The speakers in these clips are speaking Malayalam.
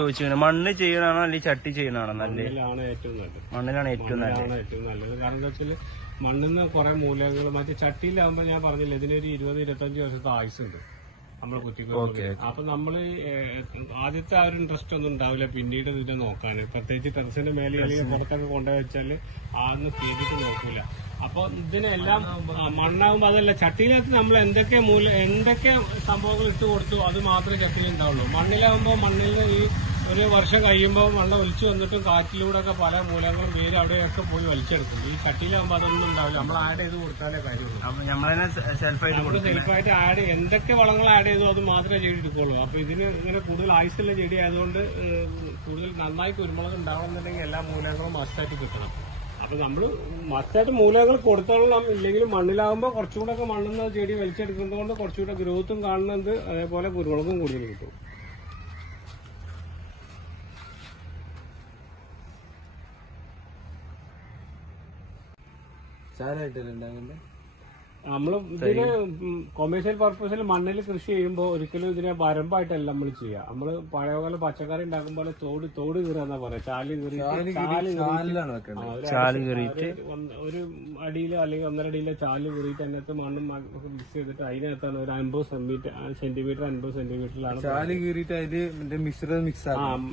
ചോദിച്ചു മണ്ണ് ചെയ്യണാണോ അല്ലെങ്കിൽ ചട്ടി ചെയ്യണാണോ നല്ലത്? മണ്ണിലാണ് ഏറ്റവും നല്ലത്. മണ്ണിലാണ് ഏറ്റവും നല്ലത്. കാരണം എന്താ വെച്ചാൽ മണ്ണിന്ന് കുറെ മൂലകങ്ങൾ മറ്റേ ചട്ടിയിലാകുമ്പോ ഞാൻ പറഞ്ഞില്ല ഇതിനൊരു 20-25 വർഷത്തെ ആയുസുണ്ട് നമ്മള് കുത്തിക്കൊടുക്കുന്നത്. അപ്പൊ നമ്മള് ആദ്യത്തെ ആ ഒരു ഇൻട്രസ്റ്റ് ഒന്നും ഉണ്ടാവില്ല പിന്നീട് ഇതിനെ നോക്കാൻ. പ്രത്യേകിച്ച് ടെറസിന്റെ മേലെ അല്ലെങ്കിൽ പുറത്തൊക്കെ കൊണ്ടുപോയി വെച്ചാല് ആന്ന് ചെയ്തിട്ട് നോക്കൂല. അപ്പൊ ഇതിനെല്ലാം മണ്ണാകുമ്പോ അതല്ല ചട്ടിയിനകത്ത് നമ്മൾ എന്തൊക്കെ സംഭവങ്ങൾ ഇട്ട് കൊടുത്തു അത് മാത്രമേ ചട്ടിയിൽ ഉണ്ടാവുള്ളൂ. മണ്ണിലാകുമ്പോ മണ്ണിൽ ഈ ഒരു വർഷം കഴിയുമ്പോൾ മണ്ണ് ഒലിച്ചു വന്നിട്ടും കാറ്റിലൂടെ ഒക്കെ പല മൂലങ്ങളും വേര് അവിടെയൊക്കെ പോയി വലിച്ചെടുക്കും. ഈ ചട്ടിയിലാകുമ്പോൾ അതൊന്നും ഉണ്ടാവില്ല. നമ്മൾ ആഡ് ചെയ്ത് കൊടുത്താലേ കാര്യമുള്ളൂ. നമ്മൾ സെൽഫായിട്ട് ആഡ് എന്തൊക്കെ വളങ്ങൾ ആഡ് ചെയ്തോ അത് മാത്രമേ ചെടി എടുക്കുള്ളൂ. അപ്പൊ ഇതിന് ഇങ്ങനെ കൂടുതൽ ആയുസുള്ള ചെടി ആയതുകൊണ്ട് കൂടുതൽ നന്നായി കുരുമുളക് ഉണ്ടാവണമെന്നുണ്ടെങ്കിൽ എല്ലാ മൂലങ്ങളും മസ്റ്റായിട്ട് കിട്ടണം. അപ്പൊ നമ്മൾ മസ്റ്റായിട്ട് മൂലകൾ കൊടുത്തോളണം. ഇല്ലെങ്കിൽ മണ്ണിലാകുമ്പോൾ കുറച്ചുകൂടെ ഒക്കെ മണ്ണെന്ന് ചെടി വലിച്ചെടുക്കുന്നതുകൊണ്ട് കുറച്ചുകൂടെ ഗ്രോത്തും കാണുന്നുണ്ട്. അതേപോലെ കുരുമുളകും കൂടുതൽ കിട്ടും. നമ്മൾ ഇതിന് കൊമേഴ്ഷ്യൽ പർപ്പസിൽ മണ്ണിൽ കൃഷി ചെയ്യുമ്പോൾ ഒരിക്കലും ഇതിനെ വരമ്പായിട്ടല്ല നമ്മൾ ചെയ്യുക. നമ്മൾ പഴയപോലെ പച്ചക്കറി ഉണ്ടാക്കുമ്പോൾ തോട് കീറാന്നാ പറയാ. ചാല് കീറിയിട്ട് ഒരു അടിയിലോ അല്ലെങ്കിൽ 1.5 അടിയിലോ ചാല് കീറിയിട്ട് അതിനകത്ത് മണ്ണും മിക്സ് ചെയ്തിട്ട് അതിനകത്താണ് ഒരു 50 സെന്റിമീറ്റർ 50 സെന്റിമീറ്ററിലാണ്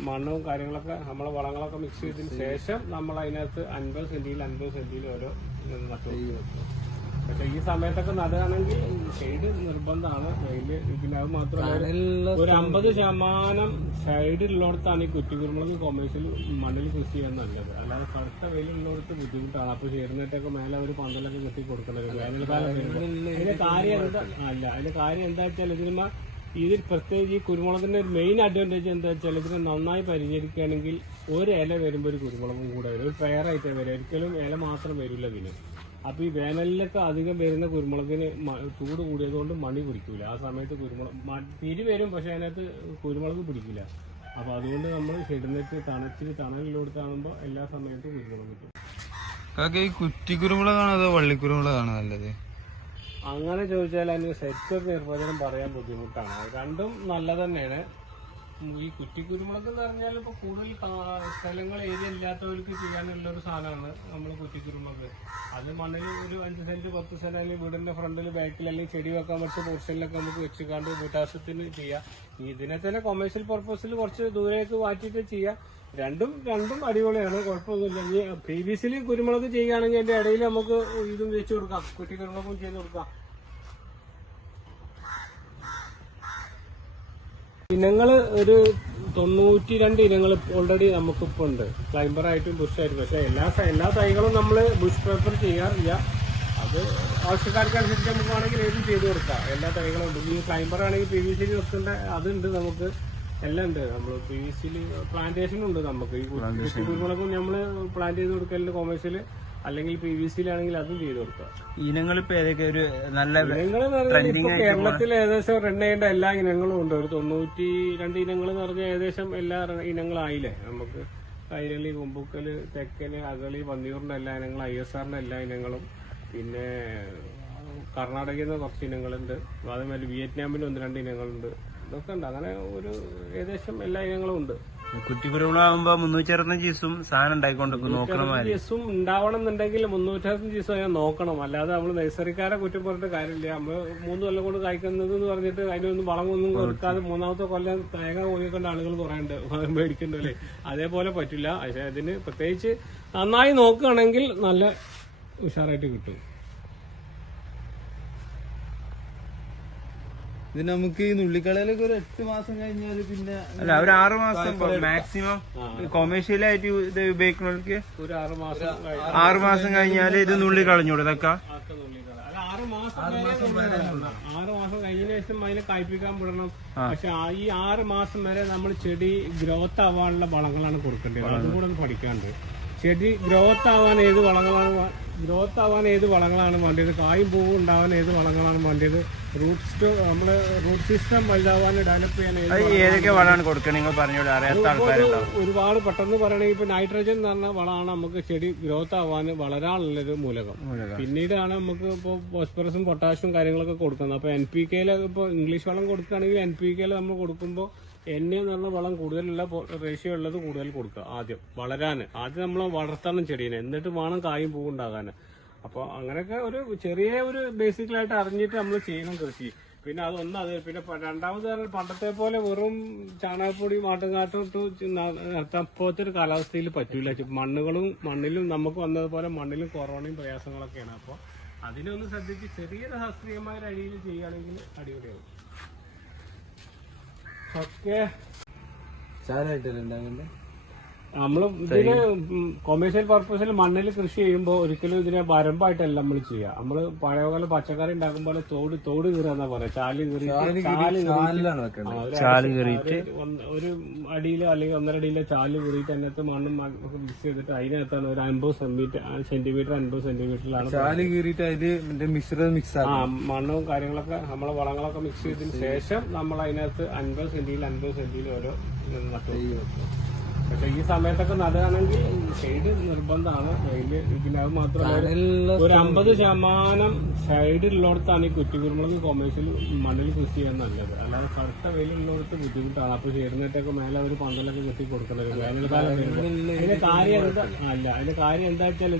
മണ്ണും കാര്യങ്ങളൊക്കെ നമ്മളെ വളങ്ങളൊക്കെ മിക്സ് ചെയ്തതിന് ശേഷം നമ്മൾ അതിനകത്ത് 50 സെന്റിയിൽ ഓരോ നട്ടു. പക്ഷെ ഈ സമയത്തൊക്കെ നടുകയാണെങ്കിൽ ഷെയ്ഡ് നിർബന്ധമാണ്. വെയില് പിന്നെ അത് മാത്രമല്ല ഒരു 50% ഷെയ്ഡുള്ളിടത്താണ് ഈ കുറ്റിക്കുരുമുളക് കൊമേഴ്ഷ്യൽ മണ്ണിൽ കൃഷി ചെയ്യാൻ നല്ലത്. അല്ലാതെ കടുത്ത വെയിലുള്ളിടത്ത് ബുദ്ധിമുട്ടാണ്. അപ്പൊ ഷെയ്ഡിനൊക്കെ മേലെ ഒരു പന്തലൊക്കെ കെട്ടി കൊടുക്കുന്നത് വേനൽക്കാലം. അതിന്റെ കാര്യം എന്താ വെച്ചാൽ ഇതിൽ പ്രത്യേകിച്ച് ഈ കുരുമുളകിന്റെ ഒരു മെയിൻ അഡ്വാൻറ്റേജ് എന്താ വെച്ചാൽ ഇതിനെ നന്നായി പരിചരിക്കുകയാണെങ്കിൽ ഒരു ഇല വരുമ്പോൾ ഒരു കുരുമുളകും കൂടെ വരും. ഒരു പെയറായിട്ടേ വരും. ഒരിക്കലും ഇല മാത്രം വരില്ല ഇതിന്. അപ്പൊ ഈ വേനലിലൊക്കെ അധികം വരുന്ന കുരുമുളകിന് ചൂട് കൂടിയതുകൊണ്ട് മണി പിടിക്കൂല. ആ സമയത്ത് കുരുമുളക് തിരി വരും, പക്ഷെ അതിനകത്ത് കുരുമുളക് പിടിക്കില്ല. അപ്പൊ അതുകൊണ്ട് നമ്മൾ ഷെഡിനൊക്കെ തണലിലോടുത്താകുമ്പോ എല്ലാ സമയത്തും കുരുമുളക് കിട്ടും. ഈ കുറ്റിക്കുരുമുളകാണോ അതോ വള്ളിക്കുരുമുളകാണോ നല്ലത്? അങ്ങനെ ചോദിച്ചാൽ അതിന് സെറ്റ് നിർവചനം പറയാൻ ബുദ്ധിമുട്ടാണ്. രണ്ടും നല്ലത് തന്നെയാണ്. ഈ കുറ്റിക്കുരുമുളക് എന്ന് പറഞ്ഞാൽ ഇപ്പൊ കൂടുതൽ സ്ഥലങ്ങൾ ഏരിയ ഇല്ലാത്തവർക്ക് ചെയ്യാനുള്ള ഒരു സാധനമാണ് നമ്മൾ കുറ്റിക്കുരുമുളക്. അത് മണ്ണിൽ ഒരു 5 സെന്റ് 10 സെന്റ് അല്ലെങ്കിൽ വീടിന്റെ ഫ്രണ്ടിൽ ബാക്കിൽ അല്ലെങ്കിൽ ചെടി വെക്കാൻ പറ്റുന്ന പോർഷനിലൊക്കെ നമുക്ക് വെച്ചുകാണ്ട് പൊട്ടാസ്യത്തിന് ചെയ്യാം. ഇതിനെ തന്നെ കൊമേഴ്ഷ്യൽ പർപ്പസിൽ കുറച്ച് ദൂരേക്ക് മാറ്റിയിട്ട് ചെയ്യാം. രണ്ടും അടിപൊളിയാണ്, കുഴപ്പമൊന്നുമില്ല. PVC കുരുമുളക് ചെയ്യുകയാണെങ്കിൽ അതിന്റെ ഇടയിൽ നമുക്ക് ഇതും വെച്ച് കൊടുക്കാം, കുറ്റിക്കുരുമുളകും ചെയ്ത് കൊടുക്കാം. ഇനങ്ങള് ഒരു 92 ഇനങ്ങൾ ഓൾറെഡി നമുക്കിപ്പോ ഉണ്ട്, ക്ലൈംബർ ആയിട്ടും ബുഷ് ആയിട്ടും. പക്ഷെ എല്ലാ തൈകളും നമ്മൾ ബുഷ് പേപ്പർ ചെയ്യാറില്ല. അത് ആവശ്യക്കാർക്കനുസരിച്ച് നമുക്ക് വേണമെങ്കിൽ ഏതും ചെയ്ത് കൊടുക്കാം. എല്ലാ തൈകളും ഉണ്ട്. ഈ ക്ലൈംബർ ആണെങ്കിൽ PVC വെക്കേണ്ട അതുണ്ട്, നമുക്ക് എല്ലാം ഉണ്ട്. നമ്മൾ PVC പ്ലാന്റേഷനും ഉണ്ട്. നമുക്ക് ഈ കുരുമുളകും നമ്മള് പ്ലാന്റ് ചെയ്ത് കൊടുക്കലുണ്ട് കൊമേഴ്ഷ്യല്, അല്ലെങ്കിൽ PVC-ലാണെങ്കിൽ അതും ചെയ്ത് കൊടുക്കാം. ഇനങ്ങൾ ഇപ്പൊ ഏതൊക്കെ ഒരു നല്ല ഇപ്പൊ കേരളത്തിൽ ഏകദേശം റൺ ചെയ്യേണ്ട എല്ലാ ഇനങ്ങളും ഉണ്ട്. ഒരു 92 ഇനങ്ങൾ എന്ന് പറഞ്ഞാൽ ഏകദേശം എല്ലാ ഇനങ്ങളായില്ലേ നമുക്ക്. കൈരളി, കൊമ്പുക്കല്, തെക്കന്, അകളി, പന്നിയൂറിന്റെ എല്ലാ ഇനങ്ങളും, ISRന്റെ എല്ലാ ഇനങ്ങളും, പിന്നെ കർണാടകയിൽ നിന്ന് കുറച്ച് ഇനങ്ങളുണ്ട്. അതേമാതിരി വിയറ്റ്നാമിന് 1-2 ഇനങ്ങളുണ്ട്. ഇതൊക്കെ ഉണ്ട്. അങ്ങനെ ഒരു ഏകദേശം എല്ലാ ഇനങ്ങളും ഉണ്ട്. കുറ്റിക്കുരുമുളകാകുമ്പോ 365 ദിവസം സാധനം ഉണ്ടായിക്കൊണ്ടിരിക്കും. നോക്കണം, ദിവസം ഉണ്ടാവണം എന്നുണ്ടെങ്കിൽ 365 ദിവസം അതിനെ നോക്കണം. അല്ലാതെ നമ്മൾ നഴ്സറിക്കാരെ കുറ്റം പറഞ്ഞിട്ട് കാര്യമില്ല. നമ്മൾ 3 കൊല്ലം കൊണ്ട് കായ്ക്കുന്നത് എന്ന് പറഞ്ഞിട്ട് അതിനൊന്നും വളമൊന്നും കൊടുക്കാതെ 3ാമത്തെ കൊല്ലം തേങ്ങ കോഴിക്കേണ്ട ആളുകൾ കുറെ ഉണ്ട്, മേടിക്കണ്ടല്ലേ. അതേപോലെ പറ്റില്ല. പക്ഷെ അതിന് പ്രത്യേകിച്ച് നന്നായി നോക്കുകയാണെങ്കിൽ നല്ല ഉഷാറായിട്ട് കിട്ടും. ഇത് നമുക്ക് ഈ നുള്ളിക്കളയിലൊക്കെ ഒരു 8 മാസം കഴിഞ്ഞാല് പിന്നെ അല്ല ഒരു 6 മാസം മാക്സിമം കൊമേഴ്ഷ്യലായിട്ട് ഇത് ഉപയോഗിക്കുന്നവർക്ക് ഒരു 6 മാസം കഴിഞ്ഞാല് ഇത് നുള്ളി കളഞ്ഞൂടെ ഇതൊക്കെ. 6 മാസം കഴിഞ്ഞതിന് ശേഷം അതിനെ കായ്പിക്കാൻ വിടണം. പക്ഷെ ഈ 6 മാസം വരെ നമ്മൾ ചെടി ഗ്രോത്ത് ആവാനുള്ള വളങ്ങളാണ് കൊടുക്കേണ്ടത്. അതും കൂടെ ഒന്ന് പഠിക്കാണ്ട്. ചെടി ഗ്രോത്ത് ആവാൻ ഏത് വളങ്ങളാണ് വേണ്ടത്, കായും പൂവും ഉണ്ടാവാൻ ഏത് വളങ്ങളാണ് വേണ്ടത്, റൂട്ട് സിസ്റ്റം വലുതാവാൻ ഡെവലപ്പ് ചെയ്യാൻ ഏതൊക്കെ വളമാണ് കൊടുക്കണം നിങ്ങൾ പറഞ്ഞോളൂ, അറിയാത്ത ആൾക്കാരുണ്ടാവും. ഒരുപാട് പെട്ടെന്ന് പറയണെങ്കിൽ ഇപ്പൊ നൈട്രജൻ എന്ന് പറഞ്ഞ വളമാണ് നമുക്ക് ചെടി ഗ്രോത്ത് ആവാൻ വളരാനുള്ളൊരു മൂലകം. പിന്നീടാണ് നമുക്ക് ഇപ്പോൾ ഫോസ്ഫറസും പൊട്ടാഷ്യം കാര്യങ്ങളൊക്കെ കൊടുക്കുന്നത്. അപ്പൊ NPK ഇപ്പൊ ഇംഗ്ലീഷ് വളം കൊടുക്കുകയാണെങ്കിൽ NPK നമ്മൾ കൊടുക്കുമ്പോൾ എണ്ണ എന്ന് പറഞ്ഞ വളം കൂടുതലുള്ള റേഷ്യോ ഉള്ളത് കൂടുതൽ കൊടുക്കുക ആദ്യം ആദ്യം നമ്മൾ വളർത്തണം ചെടീനെ, എന്നിട്ട് വേണം കായും പൂവും ഉണ്ടാകാൻ. അപ്പോൾ അങ്ങനെയൊക്കെ ഒരു ചെറിയ ഒരു ബേസിക്കലായിട്ട് അറിഞ്ഞിട്ട് നമ്മൾ ചെയ്യണം കൃഷി. പിന്നെ പിന്നെ രണ്ടാമത് പണ്ടത്തെ പോലെ വെറും ചാണകപ്പൊടി മാട്ടുംകാട്ടും ഇട്ട് നടത്തപ്പോഴത്തെ ഒരു കാലാവസ്ഥയിൽ പറ്റൂല. മണ്ണിലും നമുക്ക് വന്നതുപോലെ മണ്ണിലും കൊറോണയും പ്രയാസങ്ങളൊക്കെയാണ്. അപ്പോൾ അതിനൊന്ന് ശ്രദ്ധിച്ച് ചെറിയൊരു ശാസ്ത്രീയമായ രീതിയിൽ ചെയ്യുകയാണെങ്കിൽ അടിപൊളിയാവും. ഓക്കെ, നമ്മള് ഇതിന് കൊമേഴ്ഷ്യൽ പർപ്പസിൽ മണ്ണിൽ കൃഷി ചെയ്യുമ്പോൾ ഒരിക്കലും ഇതിനെ വരമ്പായിട്ടല്ല നമ്മൾ ചെയ്യുക. നമ്മള് പഴയപോലെ പച്ചക്കറി ഉണ്ടാക്കുമ്പോൾ തോട് കീറാന്നാ പറയാ, ചാല് കീറിയിട്ട് ഒരു അടിയിലോ അല്ലെങ്കിൽ 1.5 അടിയിലോ ചാല് കീറിയിട്ട് അതിനകത്ത് മണ്ണും മിക്സ് ചെയ്തിട്ട് അതിനകത്താണ് ഒരു 50 സെന്റിമീറ്റർ 50 സെന്റിമീറ്ററിലാണ് ചാല് കീറിയിട്ട് അതില് മിശ്രിതം മിക്സ് മണ്ണും കാര്യങ്ങളൊക്കെ നമ്മളെ വളങ്ങളൊക്കെ മിക്സ് ചെയ്തതിന് ശേഷം നമ്മൾ അതിനകത്ത് 50 സെന്റിയിൽ ഓരോ നട്ടു. പക്ഷെ ഈ സമയത്തൊക്കെ നടുകയാണെങ്കിൽ ഷെയ്ഡ് നിർബന്ധമാണ്. വെയില് ഇതിനത് മാത്രമല്ല ഒരു 50% ഷെയ്ഡുള്ളിടത്താണ് ഈ കുറ്റിക്കുരുമുളക് കൊമേഴ്ഷ്യൽ മണ്ണിൽ കൃഷി ചെയ്യാൻ നല്ലത്. അല്ലാതെ കടുത്ത വെയിലുള്ളിടത്ത് ബുദ്ധിമുട്ടാണ്. അപ്പൊ ഷെയ്ഡിനൊക്കെ മേലെ ഒരു പന്തലൊക്കെ കെട്ടി കൊടുക്കുന്നത് വേനൽക്കാലം വരുമ്പോൾ. അതിന്റെ കാര്യം എന്താ വെച്ചാൽ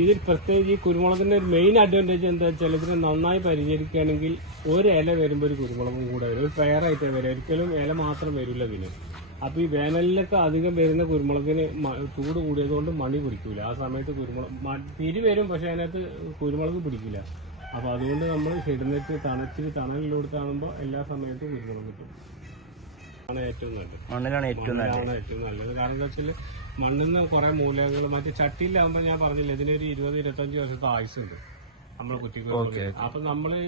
ഇതിൽ പ്രത്യേകിച്ച് ഈ കുരുമുളകിന്റെ ഒരു മെയിൻ അഡ്വാൻറ്റേജ് എന്താ വെച്ചാൽ ഇതിനെ നന്നായി പരിചരിക്കുകയാണെങ്കിൽ ഒരു ഇല വരുമ്പോൾ ഒരു കുരുമുളകും കൂടെ വരും. ഒരു പെയറായിട്ടേ വരും, ഒരിക്കലും ഇല മാത്രം വരില്ല ഇതിന്. അപ്പൊ ഈ വേനലിലൊക്കെ അധികം വരുന്ന കുരുമുളകിന് ചൂട് കൂടിയതുകൊണ്ട് മണി പിടിക്കൂല. ആ സമയത്ത് തിരി വരും, പക്ഷെ അതിനകത്ത് കുരുമുളക് പിടിക്കില്ല. അപ്പൊ അതുകൊണ്ട് നമ്മൾ ഷെഡിനെറ്റ് തണലിലോടുത്താകുമ്പോൾ എല്ലാ സമയത്തും കുരുമുളക് കിട്ടും. മണ്ണിലാണ് ഏറ്റവും നല്ലത്. കാരണം എന്താ വെച്ചാൽ മണ്ണിൽ നിന്ന് കുറെ മൂലകങ്ങൾ മറ്റേ ചട്ടിയിലാകുമ്പോൾ ഞാൻ പറഞ്ഞില്ല ഇതിനൊരു 20-25 വർഷത്തെ ആയുസുണ്ട് നമ്മളെ കുറ്റിക്കുരുമുളക്. അപ്പൊ നമ്മള്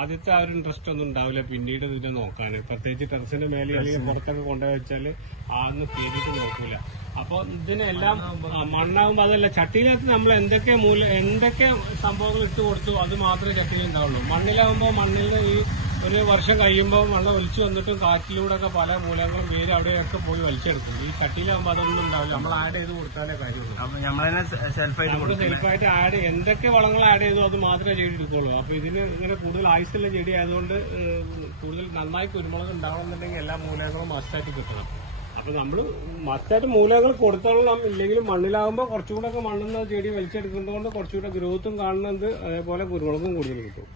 ആദ്യത്തെ ആ ഒരു ഇൻട്രസ്റ്റ് ഒന്നും ഉണ്ടാവില്ല പിന്നീട് ഇതിനെ നോക്കാൻ. പ്രത്യേകിച്ച് ടെറസിന്റെ മേലെ അല്ലെങ്കിൽ പുറത്തൊക്കെ കൊണ്ടുപോയി വെച്ചാല് ആന്ന് കയറിയിട്ട് നോക്കൂല. അപ്പൊ ഇതിനെല്ലാം മണ്ണാകുമ്പോ അതല്ല, ചട്ടിയിനകത്ത് നമ്മൾ എന്തൊക്കെ സംഭവങ്ങൾ ഇട്ട് കൊടുത്തു അത് മാത്രമേ ചട്ടിയിൽ ഉണ്ടാവുള്ളൂ. മണ്ണിലാകുമ്പോ മണ്ണിൽ ഈ ഒരു വർഷം കഴിയുമ്പോൾ വെള്ളം ഒലിച്ചു വന്നിട്ടും കാറ്റിലൂടെ ഒക്കെ പല മൂലങ്ങളും വേര് അവിടെയൊക്കെ പോയി വലിച്ചെടുക്കും. ഈ ചട്ടിയിലാകുമ്പോൾ അതൊന്നും ഉണ്ടാവില്ല. നമ്മൾ ആഡ് ചെയ്ത് കൊടുത്താലേ കാര്യമുള്ളൂ. സെൽഫായിട്ട് എന്തൊക്കെ വളങ്ങൾ ആഡ് ചെയ്തോ അത് മാത്രമേ ചെടി എടുക്കുള്ളൂ. അപ്പൊ ഇതിന് ഇങ്ങനെ കൂടുതൽ ആയുസുള്ള ചെടി ആയതുകൊണ്ട് കൂടുതൽ നന്നായി കുരുമുളക് ഉണ്ടാവണമെന്നുണ്ടെങ്കിൽ എല്ലാ മൂലങ്ങളും മസ്റ്റായിട്ട് കിട്ടണം. അപ്പൊ നമ്മള് മസ്റ്റായിട്ട് മൂലകൾ കൊടുത്തോളാം. ഇല്ലെങ്കിലും മണ്ണിലാകുമ്പോൾ കുറച്ചുകൂടെ ഒക്കെ മണ്ണിൽ ചെടി വലിച്ചെടുക്കുന്നതുകൊണ്ട് കുറച്ചുകൂടെ ഗ്രോത്തും കാണുന്നുണ്ട്, അതേപോലെ കുരുമുളകും കൂടുതൽ കിട്ടും.